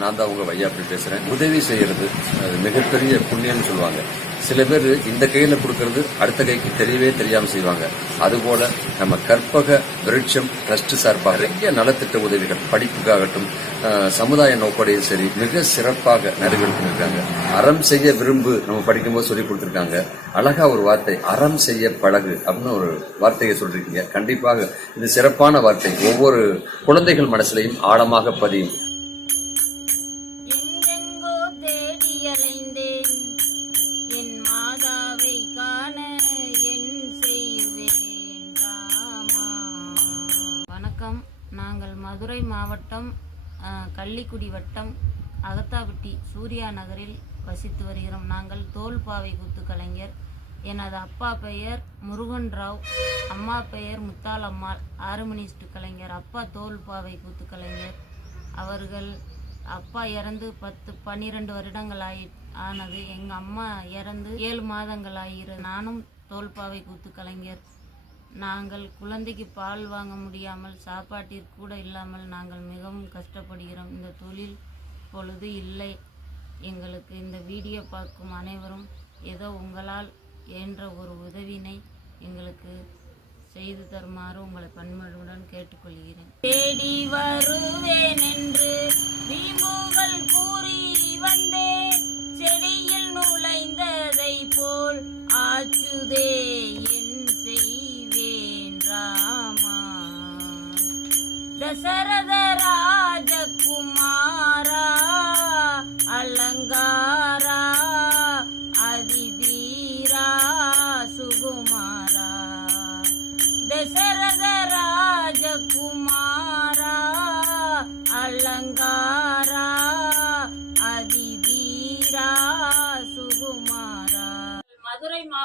நான் தான் உங்க வையாப்பி பேசுறேன். உதவி செய்யறது அது மிகப்பெரிய புண்ணியம்னு சொல்லுவாங்க. சில பேர் இந்த கையில கொடுக்கறது அடுத்த கைக்கு தெரியவே தெரியாம செய்வாங்க. அதுபோல நம்ம கற்பக விருட்சம் ட்ரஸ்ட் சார்பாக நிறைய நலத்திட்ட உதவிகள் படிப்புக்காகட்டும் சமுதாய நோக்கடையும் சரி மிக சிறப்பாக நடைபெற்றிருக்காங்க அறம் செய்ய விரும்பு நம்ம படிக்கும்போது சொல்லி கொடுத்திருக்காங்க. அழகா ஒரு வார்த்தை அறம் செய்ய பழகு அப்படின்னு ஒரு வார்த்தையை சொல்லிருக்கீங்க. கண்டிப்பாக இது சிறப்பான வார்த்தை. ஒவ்வொரு குழந்தைகள் மனசுலையும் ஆழமாக பதியும். வணக்கம். நாங்கள் மதுரை மாவட்டம் கள்ளிக்குடி வட்டம் அகத்தாபட்டி சூர்யா நகரில் வசித்து வருகிறோம். நாங்கள் தோல்பாவை குத்து கலைஞர். எனது அப்பா பெயர் முருகன் ராவ். அம்மா பெயர் முத்தாலம்மாள் ஆறுமணிஸ்ட் கலைஞர். அப்பா தோல்பாவை குத்து கலைஞர். அவர்கள் அப்பா இறந்து பத்து பன்னிரெண்டு வருடங்கள் ஆயி ஆனது. எங்கள் அம்மா இறந்து ஏழு மாதங்கள் ஆகிறது நானும் தோல்பாவை கூத்து கலைஞர். நாங்கள் குழந்தைக்கு பால் வாங்க முடியாமல் சாப்பாட்டிற்கு கூட இல்லாமல் நாங்கள் மிகவும் கஷ்டப்படுகிறோம். இந்த தொழில் பொழுது இல்லை. எங்களுக்கு இந்த வீடியோ பார்க்கும் அனைவரும் ஏதோ உங்களால் என்ற ஒரு உதவினை எங்களுக்கு செய்து தருமாறு உங்களை பன்மொழியுடன் கேட்டுக்கொள்கிறேன். தேடி வருவேன் என்று da da da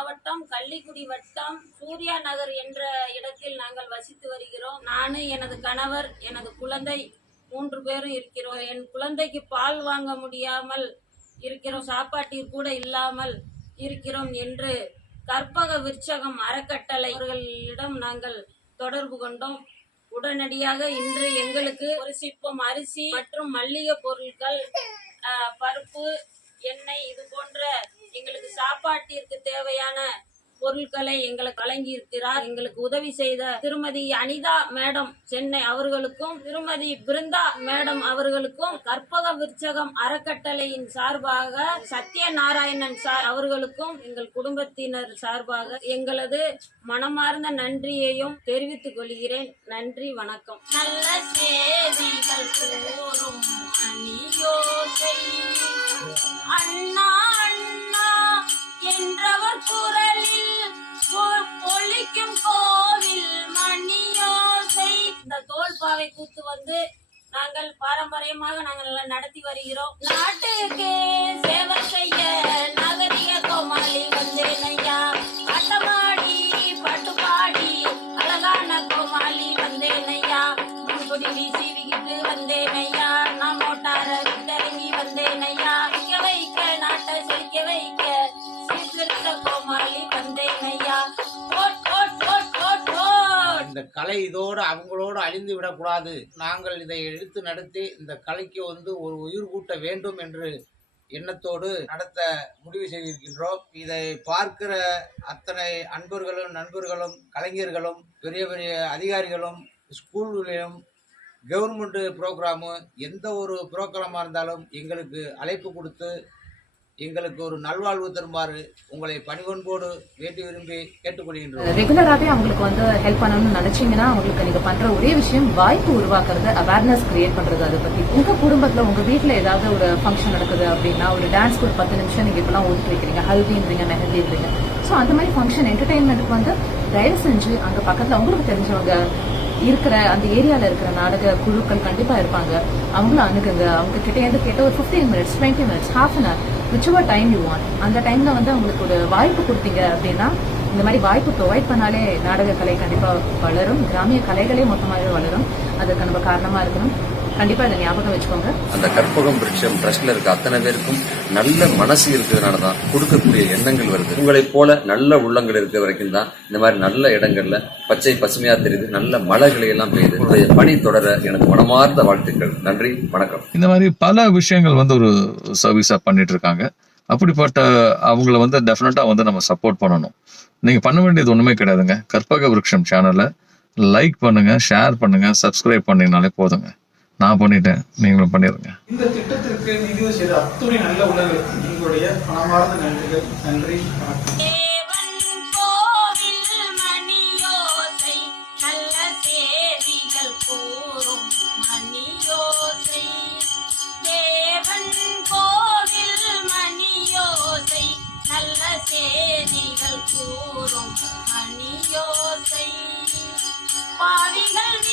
மாவட்டம் கள்ளிக்குடி வட்டம் சூர்யா நகர் என்ற இடத்தில் நாங்கள் வசித்து வருகிறோம். நானு எனது கணவர் எனது குழந்தை மூன்று பேரும் இருக்கிறோம். என் குழந்தைக்கு பால் வாங்க முடியாமல் இருக்கிறோம். சாப்பாட்டில் கூட இல்லாமல் இருக்கிறோம் என்று கற்பக விற்சகம் அறக்கட்டளை அவர்களிடம் நாங்கள் தொடர்பு கொண்டோம். உடனடியாக இன்று எங்களுக்கு ஒரு சிப்பம் அரிசி மற்றும் மல்லிகை பொருட்கள் பருப்பு எண்ணெய் இது போன்ற எங்களுக்கு சாப்பாட்டிற்கு தேவையான பொருட்களை எங்களுக்கு வழங்கியிருக்கிறார். எங்களுக்கு உதவி செய்த திருமதி அனிதா மேடம் சென்னை அவர்களுக்கும் திருமதி பிருந்தா மேடம் அவர்களுக்கும் கற்பக விற்சகம் அறக்கட்டளையின் சார்பாக சத்யநாராயணன் சார் அவர்களுக்கும் எங்கள் குடும்பத்தினர் சார்பாக எங்களது மனமார்ந்த நன்றியையும் தெரிவித்துக் கொள்கிறேன். நன்றி வணக்கம். நல்ல செய்திகள் அண்ணா குரலில் ஒழிக்கும் கோவில் மணியோசை. இந்த தோல்பாவை கூத்து வந்து நாங்கள் பாரம்பரியமாக நாங்கள் எல்லாம் நடத்தி வருகிறோம். நாட்டுக்கு சேவை செய்ய நகரிய கோமாளி வந்தேன் ஐயா அட்டமா இந்த கலை இதோடு அவங்களோடு அழிந்து விடக்கூடாது. நாங்கள் இதை எடுத்து நடத்தி இந்த கலைக்கு வந்து ஒரு உயிர் கூட்ட வேண்டும் என்று எண்ணத்தோடு நடத்த முடிவு செய்திருக்கின்றோம். இதை பார்க்கிற அத்தனை அன்பர்களும் நண்பர்களும் கலைஞர்களும் பெரிய பெரிய அதிகாரிகளும் ஸ்கூல்களிலும் கவர்மெண்ட் ப்ரோக்ராமு எந்த ஒரு ப்ரோக்ராமாக இருந்தாலும் எங்களுக்கு அழைப்பு கொடுத்து எங்களுக்கு ஒரு நல்வாழ்வு தருமாறு உங்களை பணிகொன்போடு வேண்டி விரும்பி கேட்டுக்கொள்கின்றோம். ரெகுலராகவே அவங்களுக்கு வந்து ஹெல்ப் பண்ணணும்னு நினைச்சீங்கன்னா அவங்களுக்கு நீங்க பண்ற ஒரே விஷயம் வாய்ப்பு உருவாக்குறது அவேர்னஸ் கிரியேட் பண்றது அதை பத்தி. உங்க குடும்பத்துல உங்க வீட்டுல ஏதாவது ஒரு ஃபங்க்ஷன் நடக்குது அப்படின்னா ஒரு டான்ஸ்க்கு ஒரு பத்து நிமிஷம் நீங்க இப்பெல்லாம் ஒதுக்கி வைக்கிறீங்க ஹல்தின்றீங்க மெஹந்தின்றீங்க. ஸோ அந்த மாதிரி ஃபங்க்ஷன் என்டர்டைன்மெண்ட்டுக்கு வந்து தயவு செஞ்சு அங்க பக்கத்துல உங்களுக்கு தெரிஞ்சவங்க இருக்கிற அந்த ஏரியால இருக்கிற நாடக குழுக்கள் கண்டிப்பா இருப்பாங்க. அவங்களும் அணுகுங்க. அவங்க கிட்டே இருந்து கேட்ட ஒரு 15 minutes twenty minutes half an hour whichever time you want அந்த டைம்ல வந்து அவங்களுக்கு ஒரு வாய்ப்பு கொடுத்தீங்க அப்படின்னா இந்த மாதிரி வாய்ப்பு ப்ரொவைட் பண்ணாலே நாடக கலை கண்டிப்பா வளரும். கிராமிய கலைகளே மொத்தமாகவே வளரும். அதுக்கு நம்ம காரணமா இருக்கணும். கண்டிப்பா இதை ஞாபகம் வச்சுக்கோங்க. அந்த கற்பகம் விருட்சம் ட்ரஸ்ட்ல இருக்க அத்தனை பேருக்கும் நல்ல மனசு இருக்கிறதுனால தான் கொடுக்கக்கூடிய எண்ணங்கள் வருது. உங்களைப் போல நல்ல உள்ளங்கள் இருக்க வரைக்கும் தான் இந்த மாதிரி நல்ல இடங்கள்ல பச்சை பசுமையா தெரியுது நல்ல மலைகளை எல்லாம் பெய்யுது. உங்களுடைய பணி தொடர எனக்கு மனமார்ந்த வாழ்த்துக்கள். நன்றி வணக்கம். இந்த மாதிரி பல விஷயங்கள் வந்து ஒரு சர்வீஸா பண்ணிட்டு இருக்காங்க அப்படிப்பட்ட அவங்கள வந்து டெஃபினட்டா வந்து நம்ம சப்போர்ட் பண்ணணும். நீங்க பண்ண வேண்டியது ஒண்ணுமே கிடையாதுங்க. கற்பக விருட்சம் சேனலை லைக் பண்ணுங்க ஷேர் பண்ணுங்க சப்ஸ்கிரைப் பண்ணீங்கனாலே போதுங்க. நான் பண்ணிட்டேன். நீங்களும் பண்ணிடுங்க இந்த திட்டத்திற்கு நிதி செய்த அத்துணை நல்ல உணர்வுக்கு உங்களுடைய பணமார்ந்த நன்றிகள். நன்றி. வணக்கம். சேதிகள் கூறும் மணியோசை. பாவிகள்